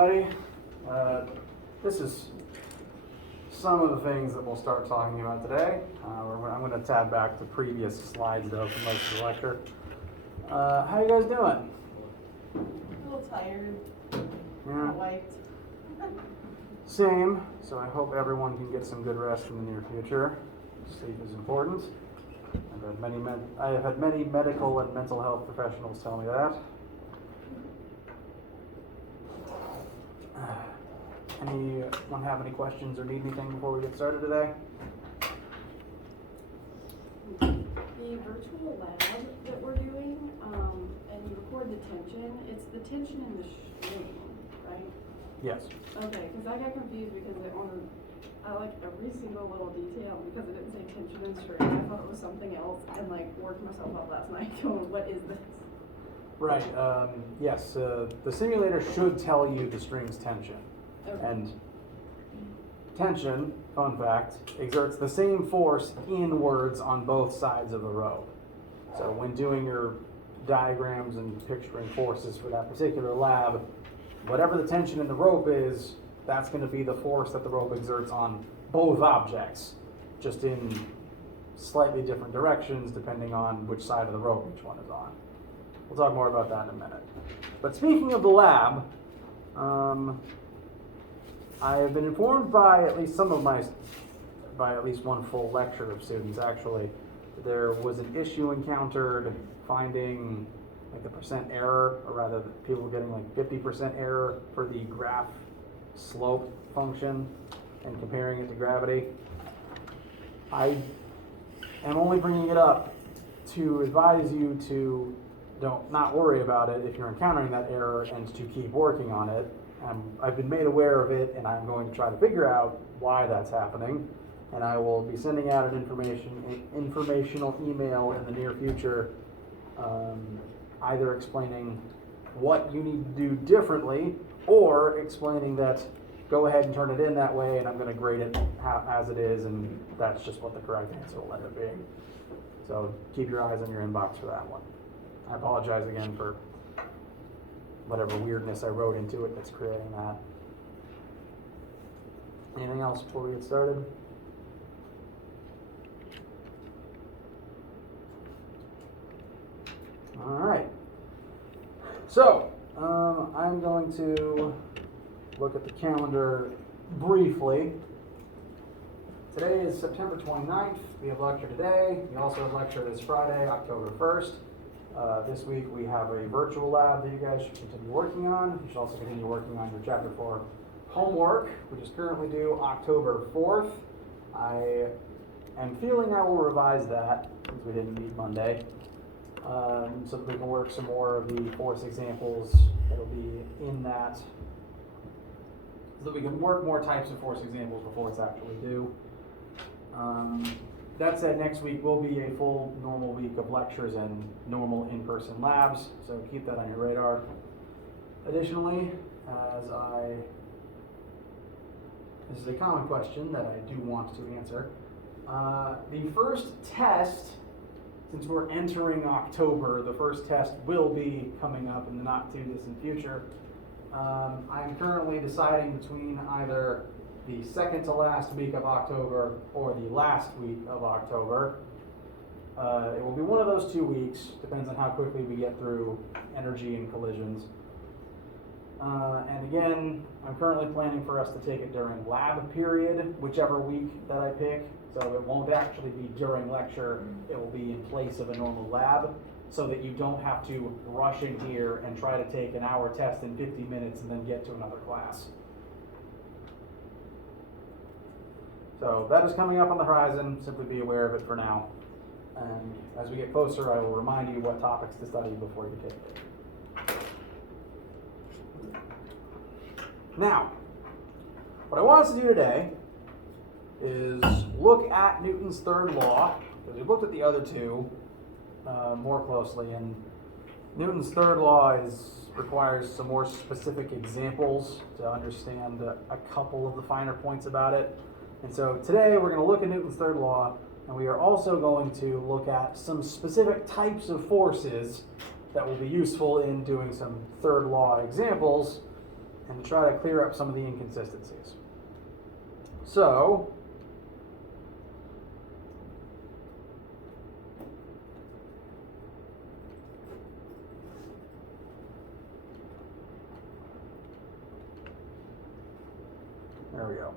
everybody. This is some of the things that we'll start talking about today. I'm going to tab back to previous slides though for most of the lecture. How you guys doing? A little tired. Yeah. Wiped. Same. So I hope everyone can get some good rest in the near future. Sleep is important. I have had many medical and mental health professionals tell me that. Anyone have any questions or need anything before we get started today? The virtual lab that we're doing, and you record the tension, it's the tension in the string, right? Yes. Okay, because I got confused because I like every single little detail because it didn't say tension and string. I thought it was something else and like worked myself up last night going, what is this? Right. Yes. The simulator should tell you the string's tension. Okay. And tension, fun fact, exerts the same force inwards on both sides of the rope. So when doing your diagrams and picturing forces for that particular lab, whatever the tension in the rope is, that's going to be the force that the rope exerts on both objects, just in slightly different directions depending on which side of the rope each one is on. We'll talk more about that in a minute. But speaking of the lab, I have been informed by at least one full lecture of students actually, there was an issue encountered finding like the percent error, or rather people were getting like 50% error for the graph slope function and comparing it to gravity. I am only bringing it up to advise you to not worry about it if you're encountering that error and to keep working on it. I've been made aware of it and I'm going to try to figure out why that's happening, and I will be sending out an informational email in the near future, either explaining what you need to do differently or explaining that go ahead and turn it in that way and I'm going to grade it as it is, and that's just what the correct answer will end up being. So keep your eyes on your inbox for that one. I apologize again for whatever weirdness I wrote into it that's creating that. Anything else before we get started? All right. So, I'm going to look at the calendar briefly. Today is September 29th. We have lecture today. We also have lecture this Friday, October 1st. This week we have a virtual lab that you guys should continue working on. You should also continue working on your Chapter 4 homework, which is currently due October 4th. I am feeling I will revise that, since we didn't meet Monday, so that we can work some more of the force examples that'll be in that, so that we can work more types of force examples before it's actually due. That said, next week will be a full normal week of lectures and normal in-person labs, so keep that on your radar. Additionally, this is a common question that I do want to answer. The first test, since we're entering October, the first test will be coming up in the not too distant future. I am currently deciding between either the second to last week of October or the last week of October. It will be one of those 2 weeks, depends on how quickly we get through energy and collisions. And again, I'm currently planning for us to take it during lab period, whichever week that I pick. So it won't actually be during lecture, it will be in place of a normal lab, so that you don't have to rush in here and try to take an hour test in 50 minutes and then get to another class. So that is coming up on the horizon. Simply be aware of it for now. And as we get closer, I will remind you what topics to study before you take it. Now, what I want us to do today is look at Newton's third law, because we've looked at the other two more closely, and Newton's third law requires some more specific examples to understand a couple of the finer points about it. And so today we're going to look at Newton's third law, and we are also going to look at some specific types of forces that will be useful in doing some third law examples. and to try to clear up some of the inconsistencies. So, there we go.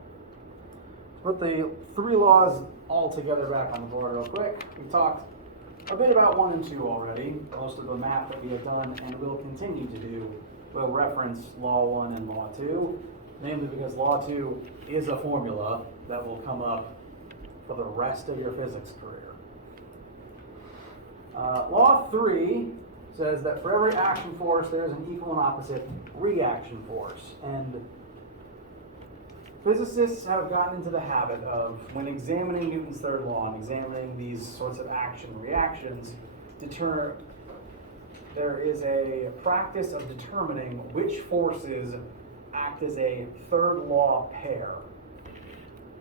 Put the three laws all together back on the board real quick. We talked a bit about 1 and 2 already. Most of the math that we have done and will continue to do will reference Law 1 and Law 2, namely because Law 2 is a formula that will come up for the rest of your physics career. Law 3 says that for every action force, there is an equal and opposite reaction force. And physicists have gotten into the habit of, when examining Newton's third law and examining these sorts of action-reactions, there is a practice of determining which forces act as a third law pair,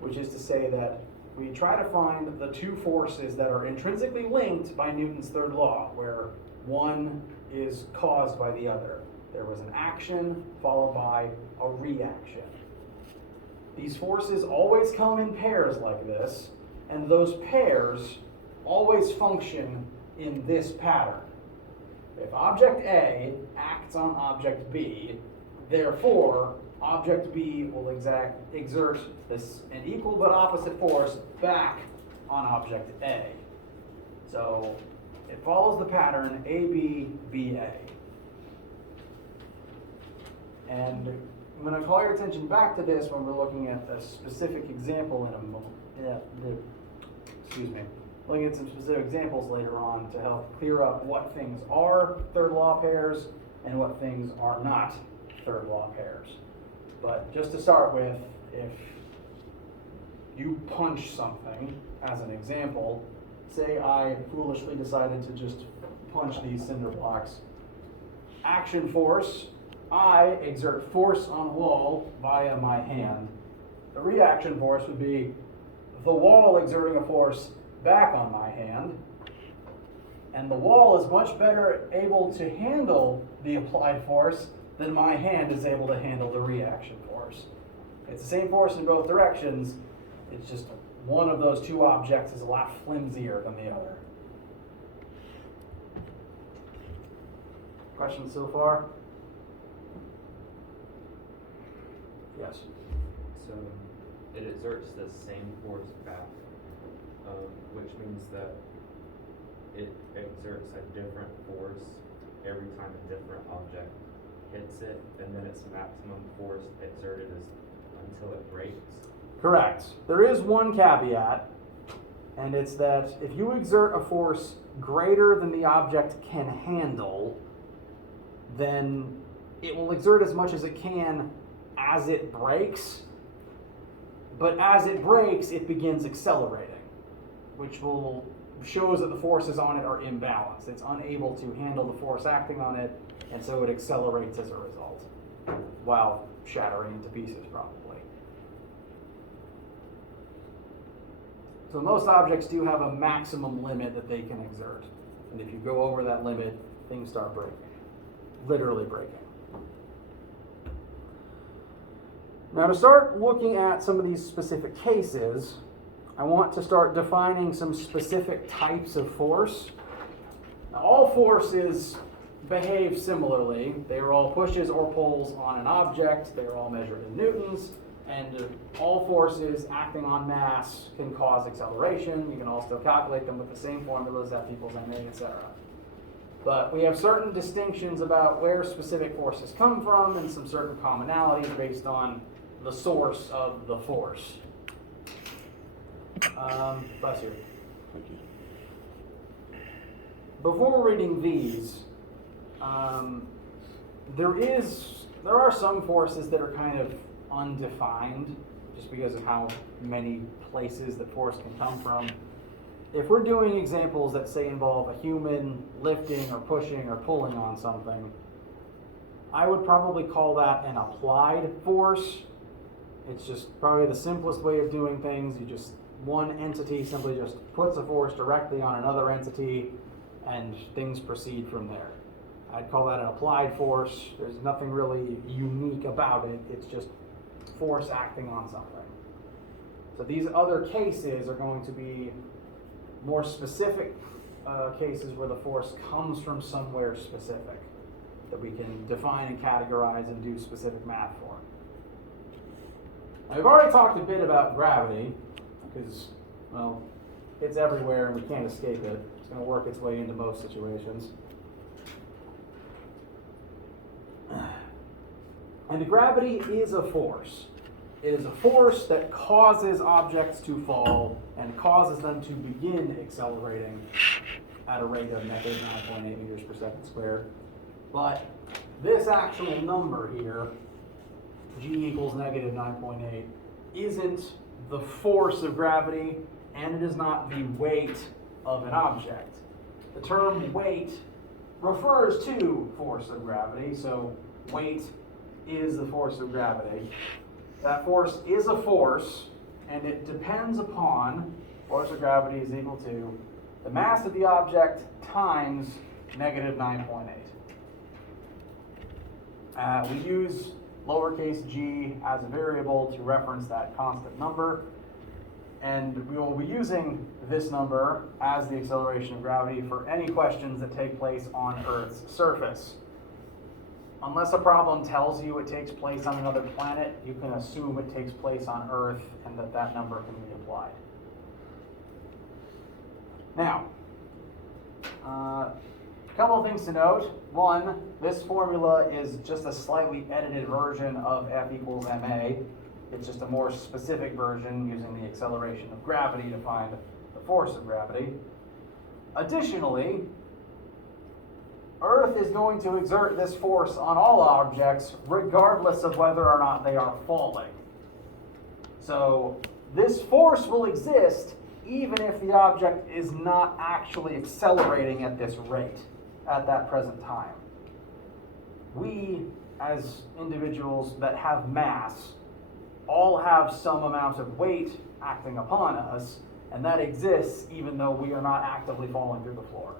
which is to say that we try to find the two forces that are intrinsically linked by Newton's third law, where one is caused by the other. There was an action followed by a reaction. These forces always come in pairs like this, and those pairs always function in this pattern. If object A acts on object B, therefore object B will exert an equal but opposite force back on object A. So it follows the pattern AB, BA. And I'm going to call your attention back to this when we're looking at a specific example in a moment. Looking at some specific examples later on to help clear up what things are third law pairs and what things are not third law pairs. But just to start with, if you punch something, as an example, say I foolishly decided to just punch these cinder blocks. Action force, I exert force on the wall via my hand. The reaction force would be the wall exerting a force back on my hand, and the wall is much better able to handle the applied force than my hand is able to handle the reaction force. It's the same force in both directions, it's just one of those two objects is a lot flimsier than the other. Questions so far? Yes. So it exerts the same force back, which means that it exerts a different force every time a different object hits it, and then its maximum force exerted is until it breaks. Correct. There is one caveat, and it's that if you exert a force greater than the object can handle, then it will exert as much as it can as it breaks, but as it breaks, it begins accelerating, which shows that the forces on it are imbalanced. It's unable to handle the force acting on it, and so it accelerates as a result, while shattering into pieces probably. So most objects do have a maximum limit that they can exert, and if you go over that limit, things start breaking, literally breaking. Now, to start looking at some of these specific cases, I want to start defining some specific types of force. Now, all forces behave similarly. They are all pushes or pulls on an object. They are all measured in newtons. And all forces acting on mass can cause acceleration. You can also calculate them with the same formulas, F equals ma, etc. But we have certain distinctions about where specific forces come from and some certain commonalities based on the source of the force. Bless you. Thank you. Before reading these, there are some forces that are kind of undefined just because of how many places that force can come from. If we're doing examples that say involve a human lifting or pushing or pulling on something, I would probably call that an applied force. It's just probably the simplest way of doing things. One entity simply just puts a force directly on another entity and things proceed from there. I'd call that an applied force. There's nothing really unique about it. It's just force acting on something. So these other cases are going to be more specific cases where the force comes from somewhere specific that we can define and categorize and do specific math for. Now, we've already talked a bit about gravity because, well, it's everywhere and we can't escape it. It's going to work its way into most situations. And gravity is a force. It is a force that causes objects to fall and causes them to begin accelerating at a rate of negative 9.8 meters per second squared. But this actual number here, g equals negative 9.8, isn't the force of gravity, and it is not the weight of an object. The term weight refers to force of gravity, so weight is the force of gravity. That force is a force, and it depends upon, force of gravity is equal to the mass of the object times negative 9.8. We use lowercase g as a variable to reference that constant number, and we will be using this number as the acceleration of gravity for any questions that take place on Earth's surface. Unless a problem tells you it takes place on another planet, you can assume it takes place on Earth and that number can be applied. Now, a couple of things to note. One, this formula is just a slightly edited version of F equals ma. It's just a more specific version using the acceleration of gravity to find the force of gravity. Additionally, Earth is going to exert this force on all objects regardless of whether or not they are falling. So this force will exist even if the object is not actually accelerating at this rate at that present time. We, as individuals that have mass, all have some amount of weight acting upon us, and that exists even though we are not actively falling through the floor.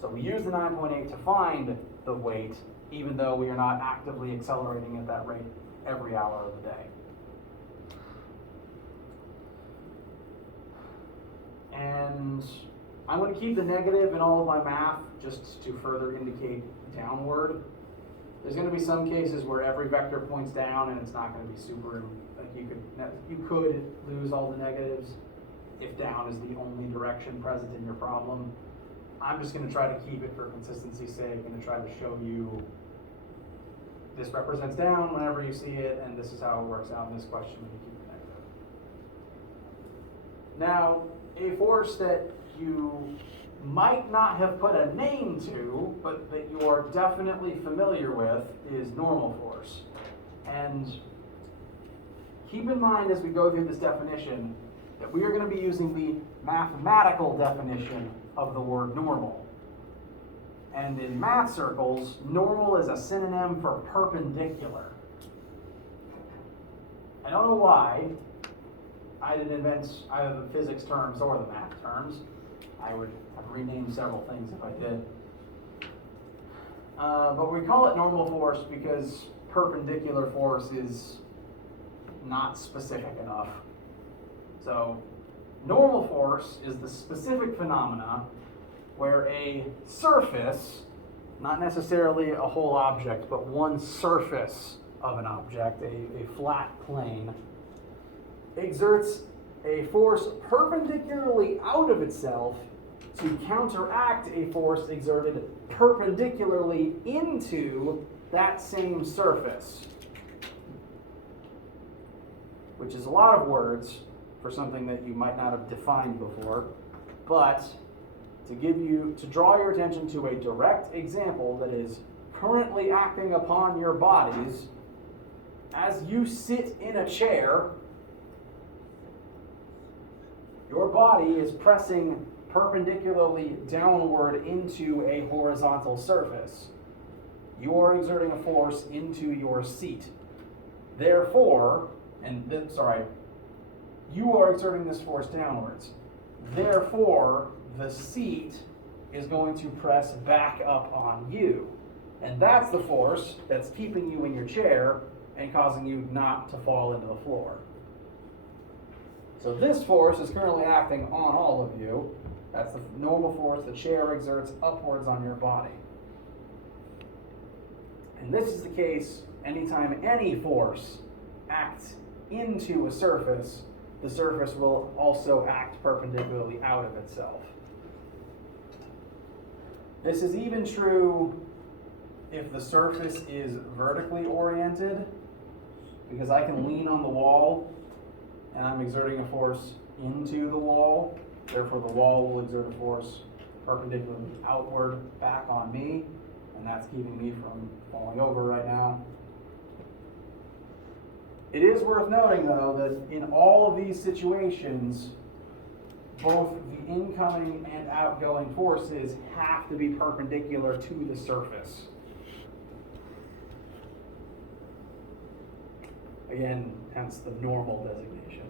So we use the 9.8 to find the weight, even though we are not actively accelerating at that rate every hour of the day. And I'm going to keep the negative in all of my math just to further indicate downward. There's going to be some cases where every vector points down and it's not going to be super, like you could lose all the negatives if down is the only direction present in your problem. I'm just going to try to keep it for consistency's sake. I'm going to try to show you this represents down whenever you see it, and this is how it works out in this question when you keep it negative. Now, a force that you might not have put a name to, but that you are definitely familiar with, is normal force. And keep in mind as we go through this definition that we are going to be using the mathematical definition of the word normal. And in math circles, normal is a synonym for perpendicular. I don't know why I didn't invent either the physics terms or the math terms. I would have renamed several things if I did. But we call it normal force because perpendicular force is not specific enough. So normal force is the specific phenomena where a surface, not necessarily a whole object, but one surface of an object, a flat plane, exerts a force perpendicularly out of itself to counteract a force exerted perpendicularly into that same surface. Which is a lot of words for something that you might not have defined before, but to draw your attention to a direct example that is currently acting upon your bodies, as you sit in a chair, your body is pressing perpendicularly downward into a horizontal surface. You are exerting a force into your seat. Therefore, you are exerting this force downwards. Therefore, the seat is going to press back up on you. And that's the force that's keeping you in your chair and causing you not to fall into the floor. So this force is currently acting on all of you. That's the normal force the chair exerts upwards on your body. And this is the case anytime any force acts into a surface, the surface will also act perpendicularly out of itself. This is even true if the surface is vertically oriented, because I can lean on the wall and I'm exerting a force into the wall. Therefore, the wall will exert a force perpendicularly outward back on me, and that's keeping me from falling over right now. It is worth noting, though, that in all of these situations, both the incoming and outgoing forces have to be perpendicular to the surface. Again, hence the normal designation.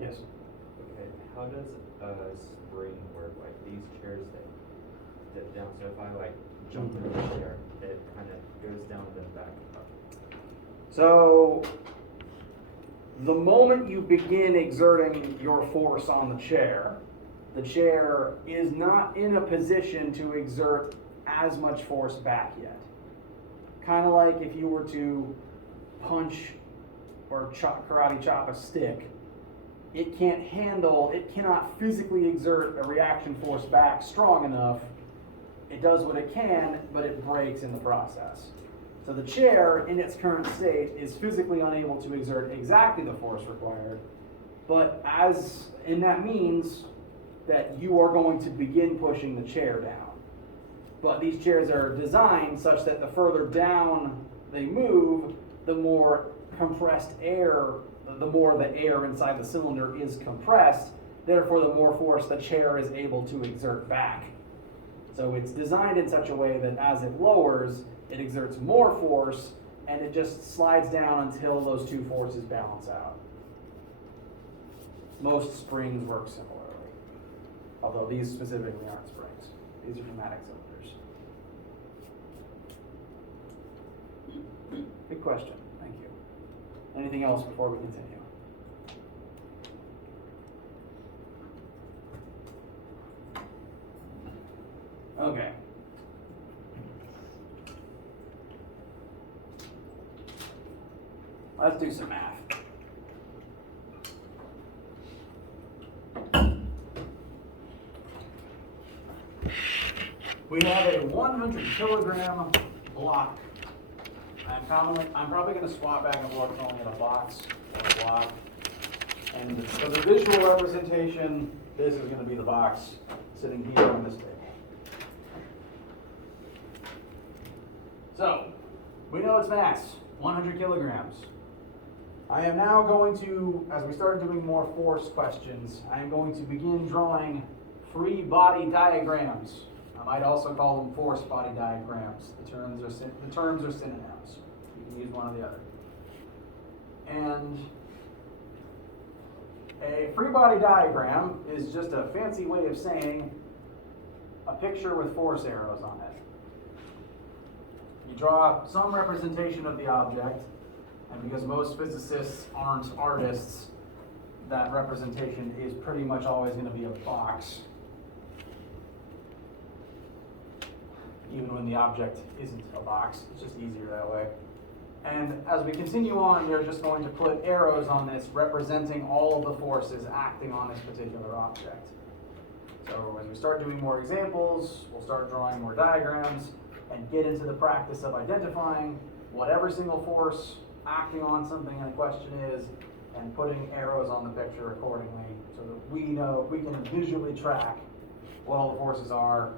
Yes? Okay, how does a spring work? Like these chairs that dip down, so if I like jump in the chair, it kind of goes down then back up. So, the moment you begin exerting your force on the chair is not in a position to exert as much force back yet. Kind of like if you were to punch or karate chop a stick, it cannot physically exert a reaction force back strong enough. It does what it can, but it breaks in the process. So the chair, in its current state, is physically unable to exert exactly the force required, and that means that you are going to begin pushing the chair down. But these chairs are designed such that the further down they move, the more compressed air, the more the air inside the cylinder is compressed, therefore the more force the chair is able to exert back. So it's designed in such a way that as it lowers, it exerts more force, and it just slides down until those two forces balance out. Most springs work similarly, although these specifically aren't springs. These are pneumatic cylinders. Good question. Thank you. Anything else before we continue? Okay. Let's do some math. We have a 100 kilogram block. I'm probably going to swap back and forth calling it a box or a block. And for the visual representation, this is going to be the box sitting here on this table. So, we know its mass, 100 kilograms. I am now going to, as we start doing more force questions, I am going to begin drawing free body diagrams. I might also call them force body diagrams. The terms are synonyms. You can use one or the other. And a free body diagram is just a fancy way of saying a picture with force arrows on it. You draw some representation of the object, and because most physicists aren't artists, that representation is pretty much always going to be a box, even when the object isn't a box. It's just easier that way. And as we continue on, we're just going to put arrows on this representing all of the forces acting on this particular object. So as we start doing more examples, we'll start drawing more diagrams and get into the practice of identifying what every single force acting on something in a question is and putting arrows on the picture accordingly so that we know, we can visually track what all the forces are,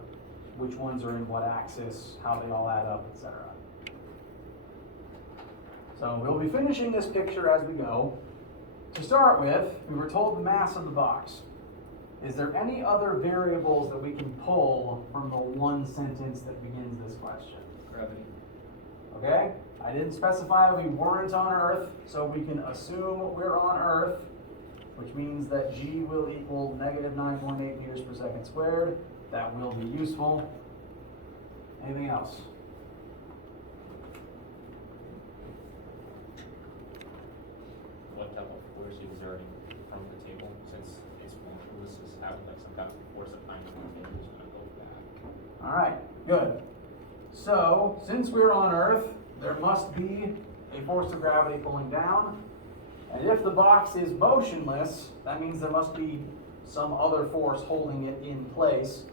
which ones are in what axis, how they all add up, etc. So we'll be finishing this picture as we go. To start with, we were told the mass of the box. Is there any other variables that we can pull from the one sentence that begins this question? Gravity. Okay, I didn't specify we weren't on Earth, so we can assume we're on Earth, which means that G will equal -9.8 meters per second squared. that will be useful. Anything else? What type of force you exerting from the table, since it's motionless, is having like some kind of force of time on the table is gonna go back. All right, good. So, since we're on Earth, there must be a force of gravity pulling down. And if the box is motionless, that means there must be some other force holding it in place.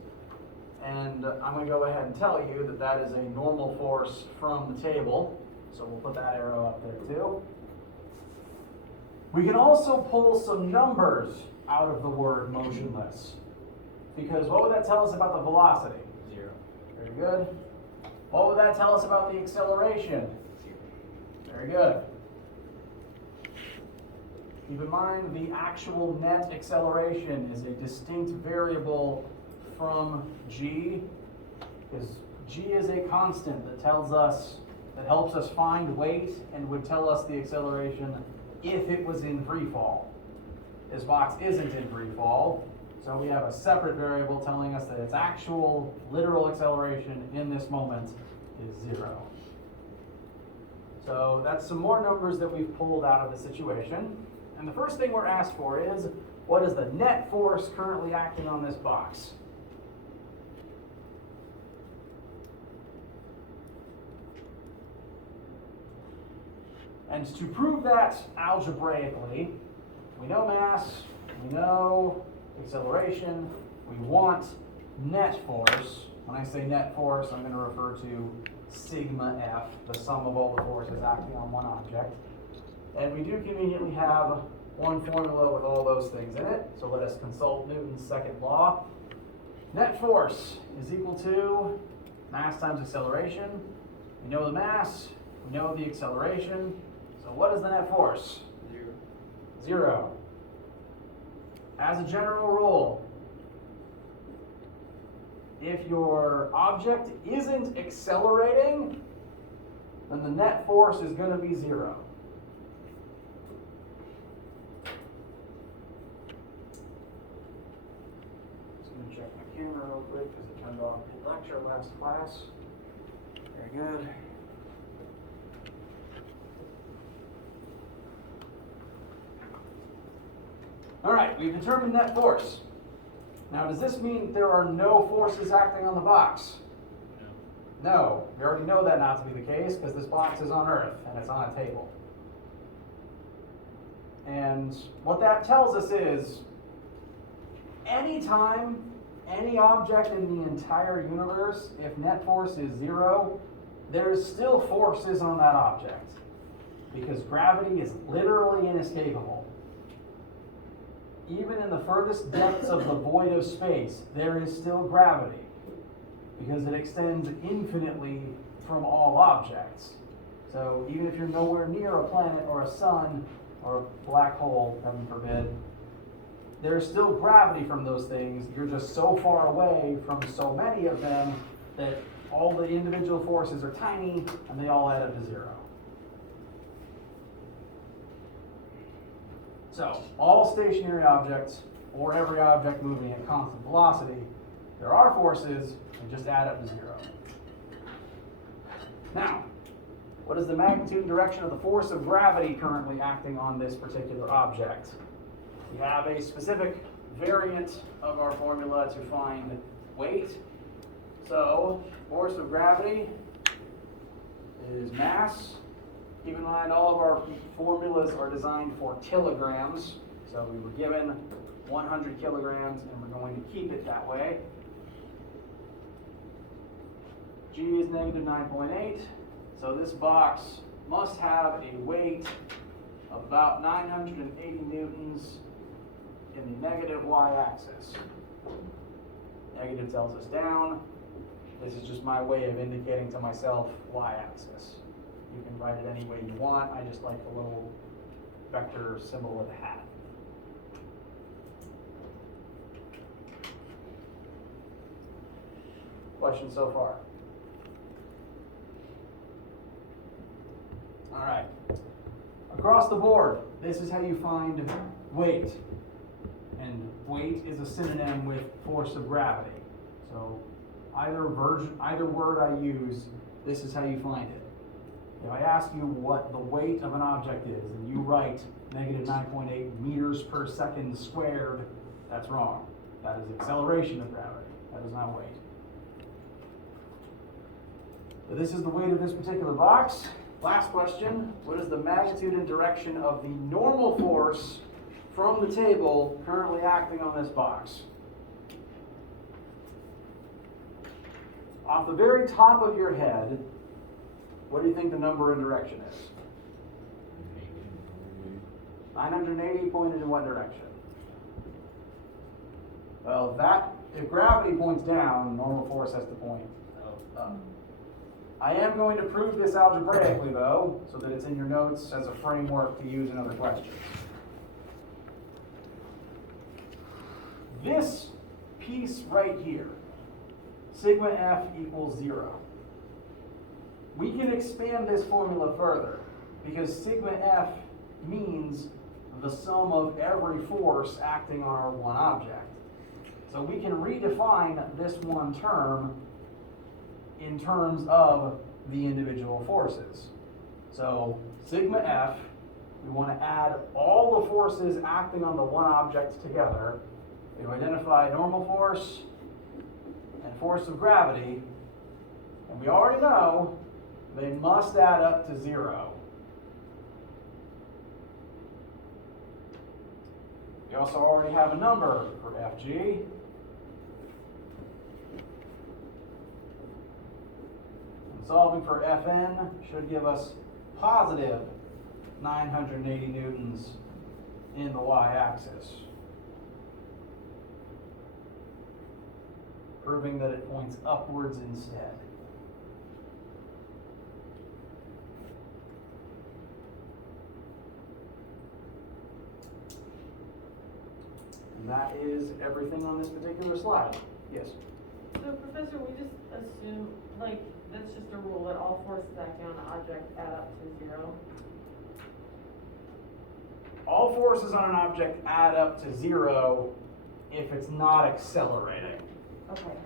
And I'm going to go ahead and tell you that that is a normal force from the table. So we'll put that arrow up there too. We can also pull some numbers out of the word motionless. Because what would that tell us about the velocity? 0. Very good. What would that tell us about the acceleration? 0. Very good. Keep in mind the actual net acceleration is a distinct variable from g, because g is a constant that tells us, that helps us find weight and would tell us the acceleration if it was in free fall. This box isn't in free fall, so we have a separate variable telling us that its actual literal acceleration in this moment is 0. So that's some more numbers that we've pulled out of the situation. And the first thing we're asked for is, what is the net force currently acting on this box? And to prove that algebraically, we know mass, we know acceleration, we want net force. When I say net force, I'm going to refer to sigma F, the sum of all the forces acting on one object. And we do conveniently have one formula with all those things in it, so let us consult Newton's second law. Net force is equal to mass times acceleration. We know the mass, we know the acceleration, so what is the net force? 0. 0. As a general rule, if your object isn't accelerating, then the net force is going to be 0. Just going to check my camera real quick because it turned off mid-lecture last class. Very good. All right, we've determined net force. Now, does this mean there are no forces acting on the box? No. No, we already know that not to be the case because this box is on Earth and it's on a table. And what that tells us is, anytime any object in the entire universe, if net force is 0, there's still forces on that object because gravity is literally inescapable. Even in the furthest depths of the void of space, there is still gravity because it extends infinitely from all objects. So even if you're nowhere near a planet or a sun or a black hole, heaven forbid, there's still gravity from those things. You're just so far away from so many of them that all the individual forces are tiny and they all add up to 0. So, all stationary objects, or every object moving at constant velocity, there are forces that just add up to 0. Now, what is the magnitude and direction of the force of gravity currently acting on this particular object? We have a specific variant of our formula to find weight. So, force of gravity is mass. Keep in mind, all of our formulas are designed for kilograms. So we were given 100 kilograms, and we're going to keep it that way. G is negative 9.8. So this box must have a weight of about 980 newtons in the negative y-axis. Negative tells us down. This is just my way of indicating to myself y-axis. You can write it any way you want. I just like the little vector symbol with a hat. Questions so far? All right. Across the board, this is how you find weight. And weight is a synonym with force of gravity. So either word I use, this is how you find it. If I ask you what the weight of an object is, and you write negative 9.8 meters per second squared, that's wrong. That is acceleration of gravity. That is not weight. So this is the weight of this particular box. Last question, what is the magnitude and direction of the normal force from the table currently acting on this box? Off the very top of your head, what do you think the number and direction is? 980 pointed in what direction? Well, if gravity points down, normal force has to point up. I am going to prove this algebraically, though, so that it's in your notes as a framework to use in other questions. This piece right here, sigma f equals 0. We can expand this formula further, because sigma f means the sum of every force acting on our one object. So we can redefine this one term in terms of the individual forces. So sigma f, we want to add all the forces acting on the one object together. We've identified normal force and force of gravity, and we already know they must add up to 0. We also already have a number for Fg. And solving for Fn should give us positive 980 newtons in the y-axis, proving that it points upwards instead. And that is everything on this particular slide. Yes? So Professor, we just assume, like, that's just a rule that all forces acting on an object add up to 0? All forces on an object add up to 0 if it's not accelerating. Okay.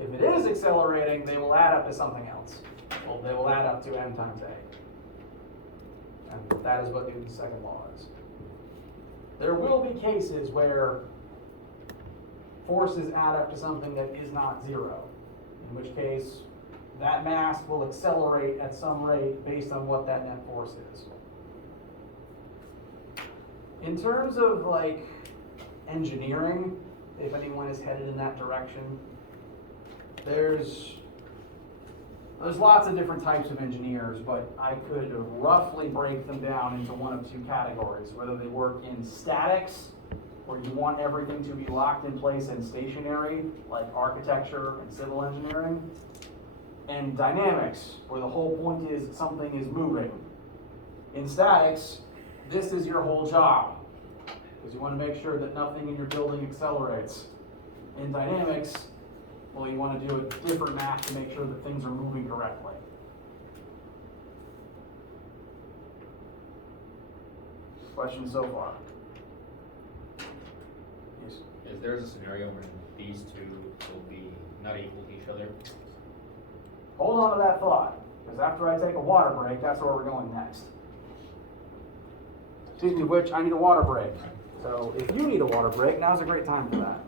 If it is accelerating, they will add up to something else. Well, they will add up to m times a. And that is what Newton's second law is. There will be cases where forces add up to something that is not 0, in which case that mass will accelerate at some rate based on what that net force is. In terms of like engineering, if anyone is headed in that direction, there's lots of different types of engineers, but I could roughly break them down into one of two categories, whether they work in statics, where you want everything to be locked in place and stationary, like architecture and civil engineering, and dynamics, where the whole point is something is moving. In statics, this is your whole job, because you want to make sure that nothing in your building accelerates. In dynamics, well, you want to do a different math to make sure that things are moving correctly. Questions so far? Yes. Is there a scenario where these two will be not equal to each other? Hold on to that thought, because after I take a water break, that's where we're going next. Speaking of which, I need a water break. So if you need a water break, now's a great time for that.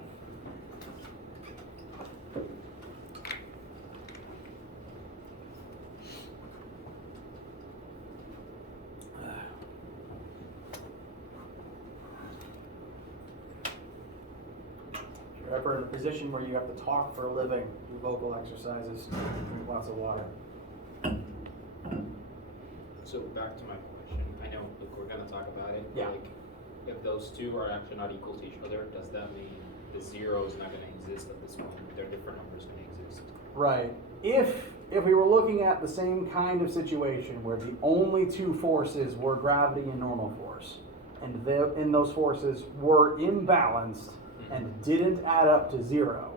If you're ever in a position where you have to talk for a living, do vocal exercises, drink lots of water. So back to my question, I know, look, we're gonna talk about it. Yeah. Like, if those two are actually not equal to each other, does that mean the 0 is not gonna exist at this point? Their different numbers gonna exist? Right. If we were looking at the same kind of situation where the only two forces were gravity and normal force, and in those forces were imbalanced and didn't add up to 0,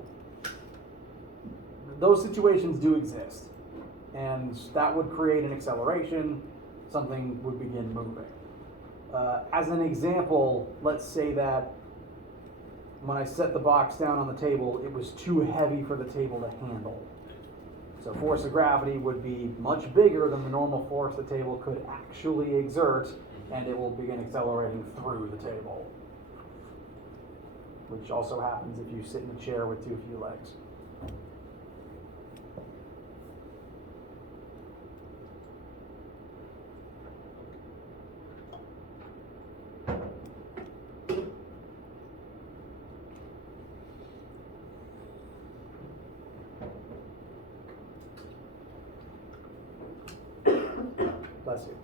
those situations do exist. And that would create an acceleration, something would begin moving. As an example, let's say that when I set the box down on the table, it was too heavy for the table to handle. So force of gravity would be much bigger than the normal force the table could actually exert, and it will begin accelerating through the table. Which also happens if you sit in a chair with too few legs. Bless you.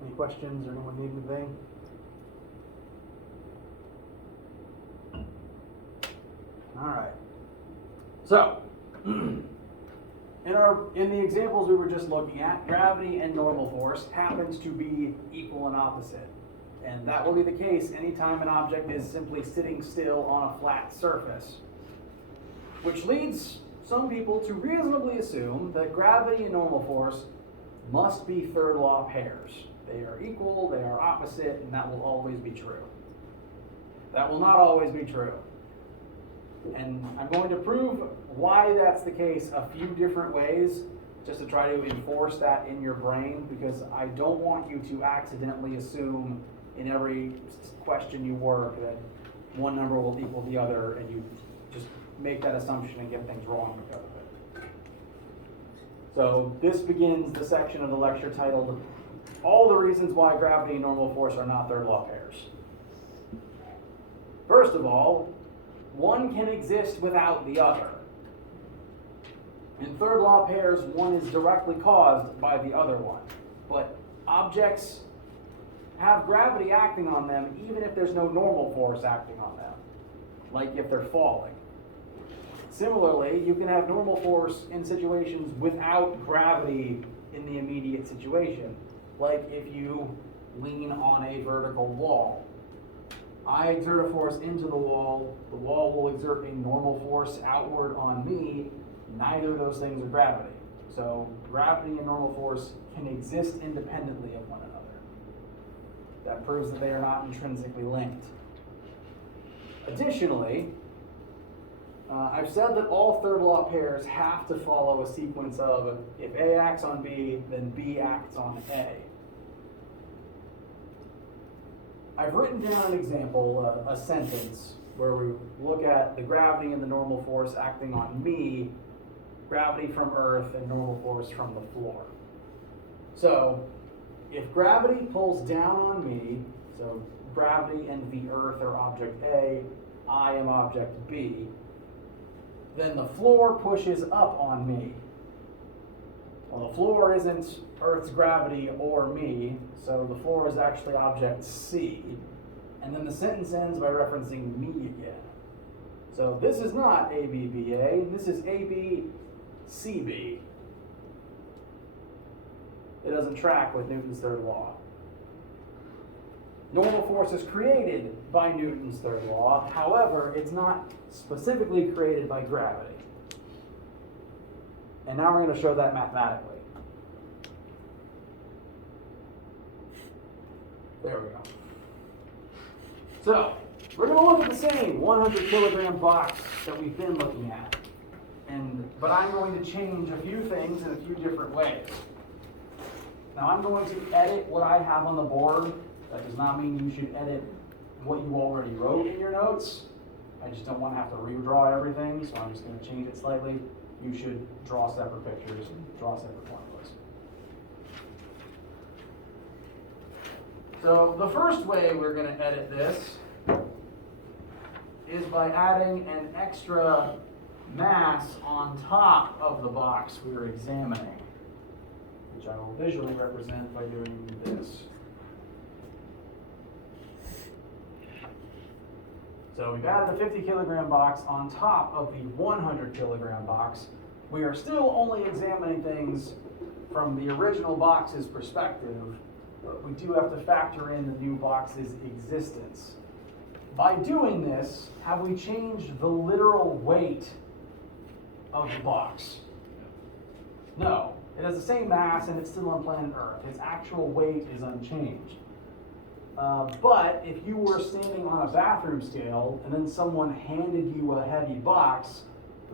Any questions or anyone need anything? All right. So, in the examples we were just looking at, gravity and normal force happens to be equal and opposite. And that will be the case anytime an object is simply sitting still on a flat surface. Which leads some people to reasonably assume that gravity and normal force must be third law pairs. They are equal, they are opposite, and that will always be true. That will not always be true. And I'm going to prove why that's the case a few different ways, just to try to enforce that in your brain, because I don't want you to accidentally assume in every question you work that one number will equal the other, and you just make that assumption and get things wrong because of it. So this begins the section of the lecture titled, All the Reasons Why Gravity and Normal Force Are Not Third Law Pairs. First of all, one can exist without the other. In third law pairs, one is directly caused by the other one. But objects have gravity acting on them even if there's no normal force acting on them, like if they're falling. Similarly, you can have normal force in situations without gravity in the immediate situation, like if you lean on a vertical wall. I exert a force into the wall will exert a normal force outward on me. Neither of those things are gravity. So gravity and normal force can exist independently of one another. That proves that they are not intrinsically linked. Additionally, I've said that all third law pairs have to follow a sequence of if A acts on B, then B acts on A. I've written down an example, a sentence, where we look at the gravity and the normal force acting on me, gravity from Earth and normal force from the floor. So, if gravity pulls down on me, so gravity and the Earth are object A, I am object B, then the floor pushes up on me. Well, the floor isn't Earth's gravity or me, so the floor is actually object C. And then the sentence ends by referencing me again. So this is not ABBA, this is ABCB. It doesn't track with Newton's third law. Normal force is created by Newton's third law, however, it's not specifically created by gravity. And now we're going to show that mathematically. There we go. So, we're going to look at the same 100 kilogram box that we've been looking at. But I'm going to change a few things in a few different ways. Now I'm going to edit what I have on the board. That does not mean you should edit what you already wrote in your notes. I just don't want to have to redraw everything, so I'm just going to change it slightly. You should draw separate pictures and draw separate formulas. So the first way we're going to edit this is by adding an extra mass on top of the box we were examining, which I will visually represent by doing this. So we've added the 50 kilogram box on top of the 100 kilogram box. We are still only examining things from the original box's perspective, but we do have to factor in the new box's existence. By doing this, have we changed the literal weight of the box? No. It has the same mass and it's still on planet Earth. Its actual weight is unchanged. But if you were standing on a bathroom scale and then someone handed you a heavy box,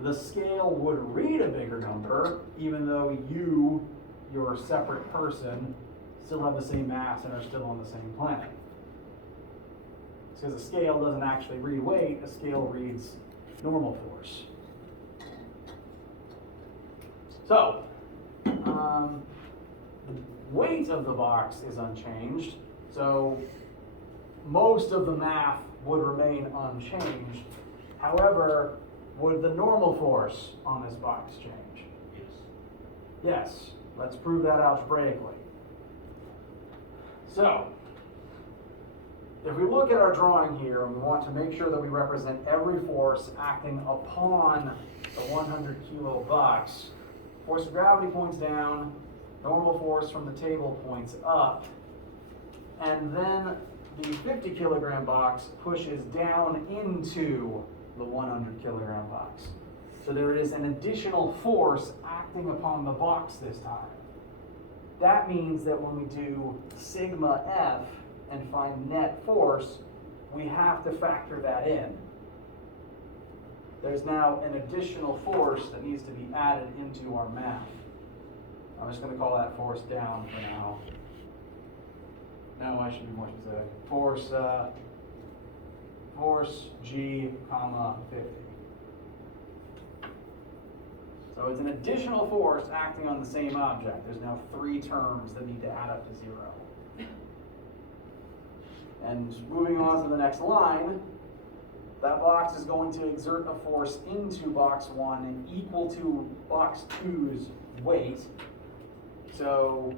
the scale would read a bigger number, even though you're a separate person, still have the same mass and are still on the same planet. It's because a scale doesn't actually read weight, a scale reads normal force. So, the weight of the box is unchanged, so most of the math would remain unchanged. However, would the normal force on this box change? Yes. Yes. Let's prove that algebraically. So, if we look at our drawing here, and we want to make sure that we represent every force acting upon the 100 kilo box, force of gravity points down, normal force from the table points up, and then the 50 kilogram box pushes down into the 100 kilogram box. So there is an additional force acting upon the box this time. That means that when we do sigma F and find net force, we have to factor that in. There's now an additional force that needs to be added into our math. I'm just going to call that force down for now. No, I should be more specific. Force G, comma 50. So it's an additional force acting on the same object. There's now 3 terms that need to add up to 0. And moving on to the next line, that box is going to exert a force into box 1 equal to box 2's weight. So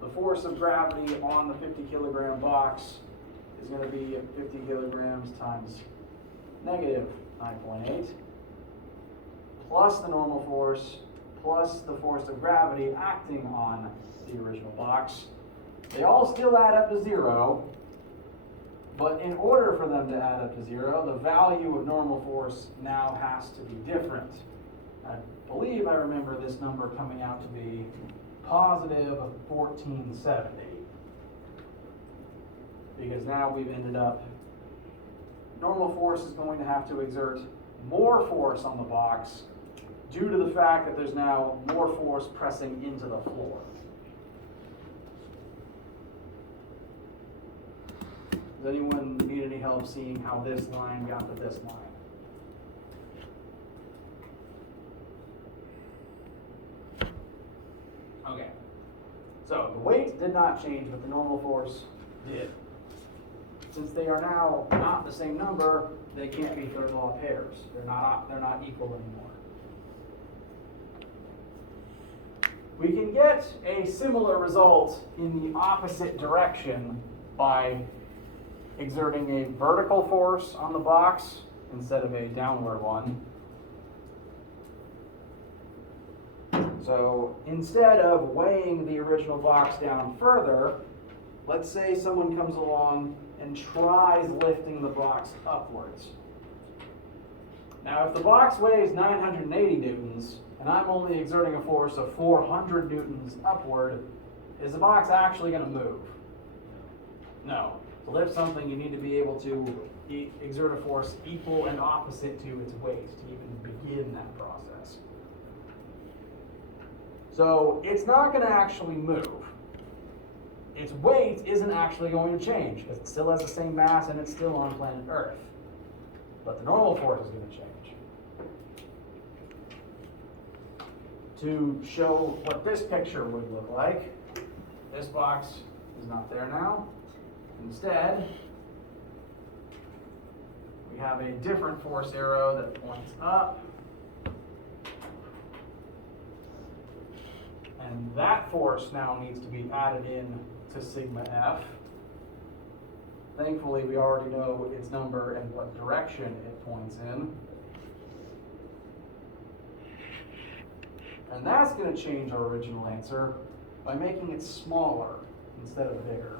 the force of gravity on the 50 kilogram box is going to be 50 kilograms times negative 9.8 plus the normal force plus the force of gravity acting on the original box. They all still add up to 0, but in order for them to add up to 0, the value of normal force now has to be different. I believe I remember this number coming out to be positive 1470. Because now we've ended up, normal force is going to have to exert more force on the box due to the fact that there's now more force pressing into the floor. Does anyone need any help seeing how this line got to this line? Okay. So the weight did not change, but the normal force did. Since they are now not the same number, they can't be third law pairs. They're not equal anymore. We can get a similar result in the opposite direction by exerting a vertical force on the box instead of a downward one. So instead of weighing the original box down further, let's say someone comes along and tries lifting the box upwards. Now if the box weighs 980 newtons and I'm only exerting a force of 400 newtons upward, is the box actually going to move? No. To lift something, you need to be able to exert a force equal and opposite to its weight to even begin that process. So it's not going to actually move. Its weight isn't actually going to change because it still has the same mass and it's still on planet Earth. But the normal force is going to change. To show what this picture would look like, this box is not there now. Instead, we have a different force arrow that points up. And that force now needs to be added in to sigma F. Thankfully, we already know its number and what direction it points in. And that's going to change our original answer by making it smaller. instead of bigger.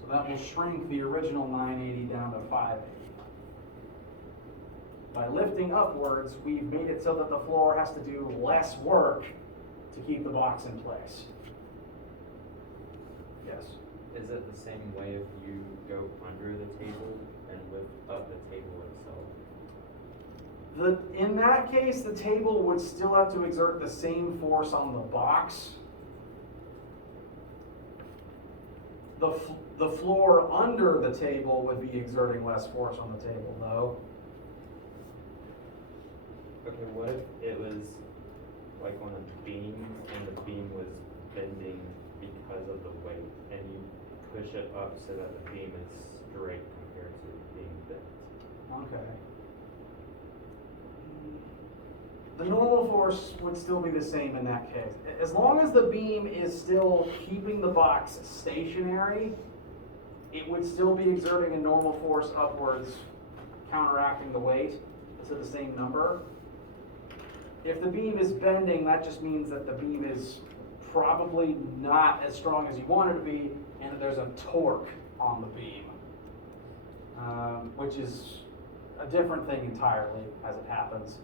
So that will shrink the original 980 down to 580. By lifting upwards, we've made it so that the floor has to do less work to keep the box in place. Yes. Is it the same way if you go under the table and lift up the table itself? In that case, the table would still have to exert the same force on the box. The floor under the table would be exerting less force on the table, though. Okay, what if it was like on a beam and the beam was bending because of the weight and you push it up so that the beam is straight compared to being bent? Okay. The normal force would still be the same in that case. As long as the beam is still keeping the box stationary, it would still be exerting a normal force upwards, counteracting the weight to the same number. If the beam is bending, that just means that the beam is probably not as strong as you want it to be, and that there's a torque on the beam, which is a different thing entirely as it happens.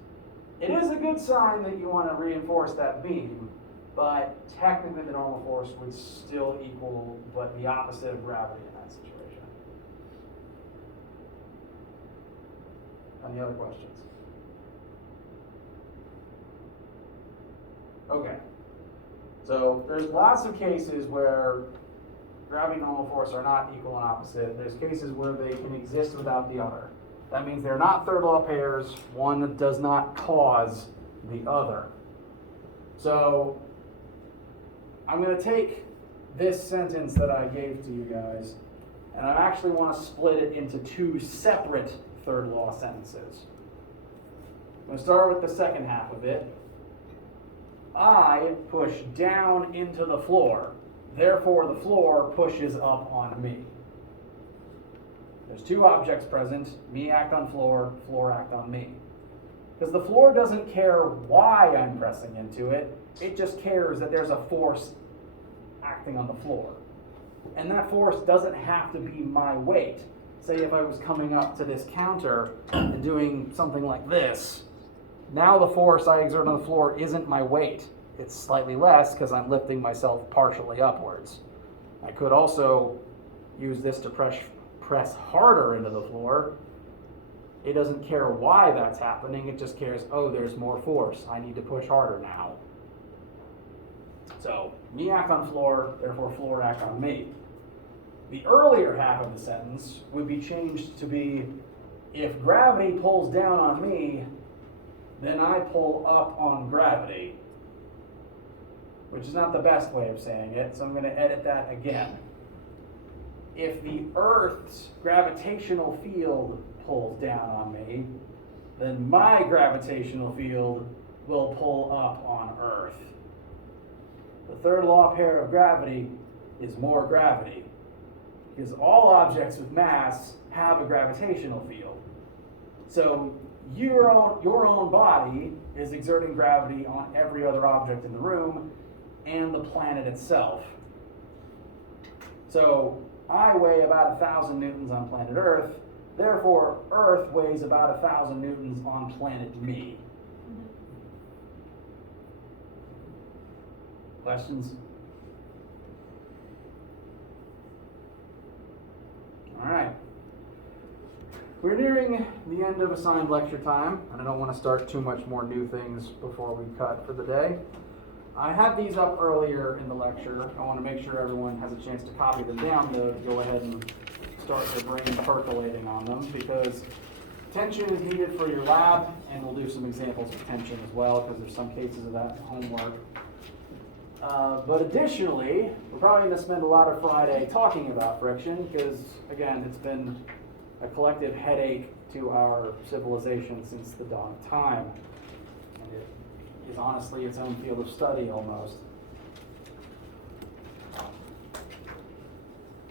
It is a good sign that you want to reinforce that beam, but technically the normal force would still equal but the opposite of gravity in that situation. Any other questions? Okay. So there's lots of cases where gravity and normal force are not equal and opposite. There's cases where they can exist without the other. That means they're not third law pairs. One does not cause the other. So I'm going to take this sentence that I gave to you guys, and I actually want to split it into two separate third law sentences. I'm going to start with the second half of it. I push down into the floor, therefore the floor pushes up on me. There's two objects present, me act on floor, floor act on me. Because the floor doesn't care why I'm pressing into it, it just cares that there's a force acting on the floor. And that force doesn't have to be my weight. Say if I was coming up to this counter and doing something like this, now the force I exert on the floor isn't my weight. It's slightly less because I'm lifting myself partially upwards. I could also use this to press harder into the floor. It doesn't care why that's happening. It just cares, oh, there's more force. I need to push harder now. So, me act on floor, therefore floor act on me. The earlier half of the sentence would be changed to be, if gravity pulls down on me, then I pull up on gravity. Which is not the best way of saying it, so I'm going to edit that again. If the Earth's gravitational field pulls down on me, then my gravitational field will pull up on Earth. The third law pair of gravity is more gravity, because all objects with mass have a gravitational field. So your own body is exerting gravity on every other object in the room and the planet itself. So I weigh about 1,000 newtons on planet Earth, therefore Earth weighs about 1,000 newtons on planet me. Questions? All right. We're nearing the end of assigned lecture time, and I don't want to start too much more new things before we cut for the day. I had these up earlier in the lecture. I want to make sure everyone has a chance to copy them down to go ahead and start their brain percolating on them, because tension is needed for your lab, and we'll do some examples of tension as well, because there's some cases of that homework. But additionally, we're probably going to spend a lot of Friday talking about friction, because again, it's been a collective headache to our civilization since the dawn of time. And it is honestly its own field of study almost.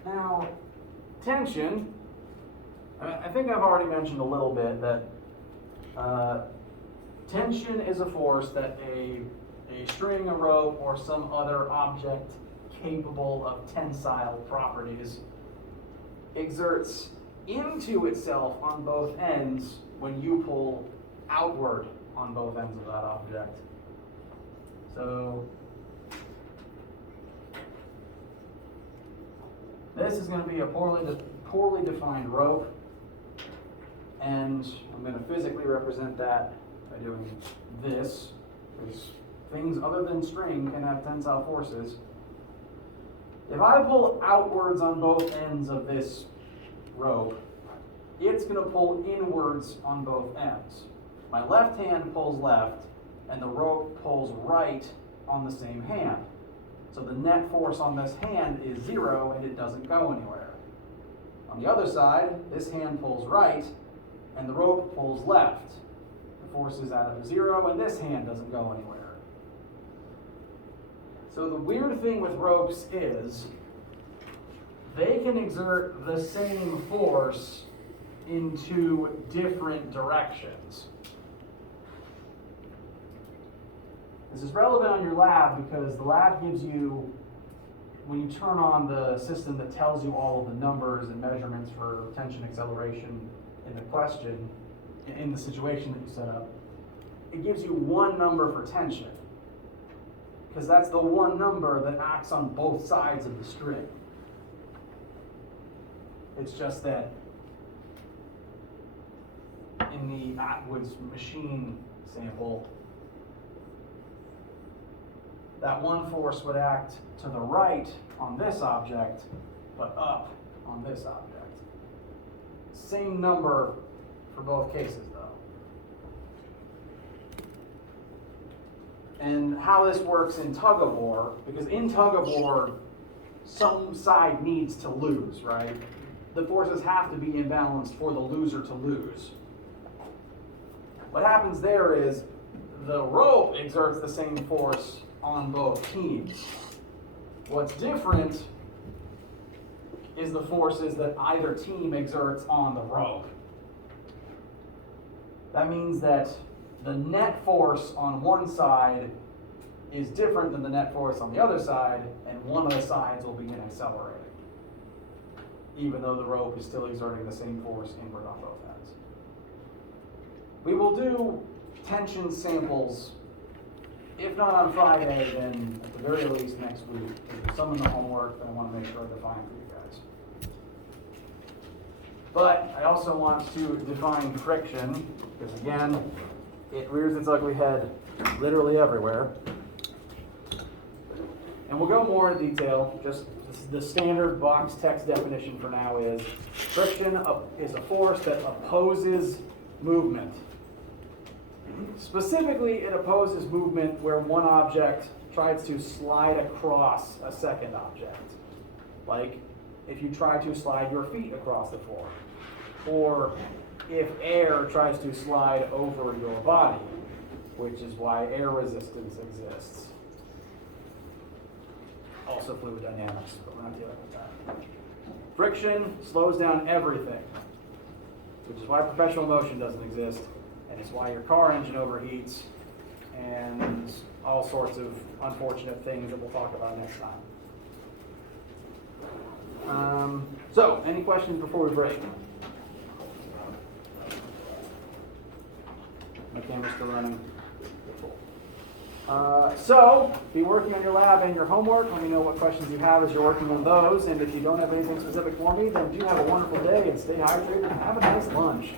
Now, tension, I think I've already mentioned a little bit that tension is a force that a string, a rope, or some other object capable of tensile properties exerts into itself on both ends when you pull outward on both ends of that object. So this is going to be a poorly defined rope, and I'm going to physically represent that by doing this, because things other than string can have tensile forces. If I pull outwards on both ends of this rope, it's going to pull inwards on both ends. My left hand pulls left, and the rope pulls right on the same hand. So the net force on this hand is 0, and it doesn't go anywhere. On the other side, this hand pulls right, and the rope pulls left. The force is out of 0, and this hand doesn't go anywhere. So the weird thing with ropes is they can exert the same force in two different directions. This is relevant on your lab because the lab gives you, when you turn on the system that tells you all of the numbers and measurements for tension, acceleration in the question, in the situation that you set up, it gives you one number for tension, because that's the one number that acts on both sides of the string. It's just that in the Atwood's machine sample, that one force would act to the right on this object, but up on this object. Same number for both cases, though. And how this works in tug of war, because in tug of war, some side needs to lose, right? The forces have to be imbalanced for the loser to lose. What happens there is the rope exerts the same force on both teams. What's different is the forces that either team exerts on the rope. That means that the net force on one side is different than the net force on the other side, and one of the sides will begin accelerating, even though the rope is still exerting the same force inward on both ends. We will do tension samples, if not on Friday, then at the very least next week. There's some in the homework that I want to make sure I define for you guys. But I also want to define friction, because again, it rears its ugly head literally everywhere. And we'll go more in detail. Just the standard box text definition for now is friction is a force that opposes movement. Specifically, it opposes movement where one object tries to slide across a second object. Like if you try to slide your feet across the floor, or if air tries to slide over your body, which is why air resistance exists. Also fluid dynamics, but we're not dealing with that. Friction slows down everything, which is why professional motion doesn't exist, and it's why your car engine overheats, and all sorts of unfortunate things that we'll talk about next time. So, any questions before we break? My camera's still running. So, be working on your lab and your homework. Let me know what questions you have as you're working on those. And if you don't have anything specific for me, then do have a wonderful day and stay hydrated and have a nice lunch.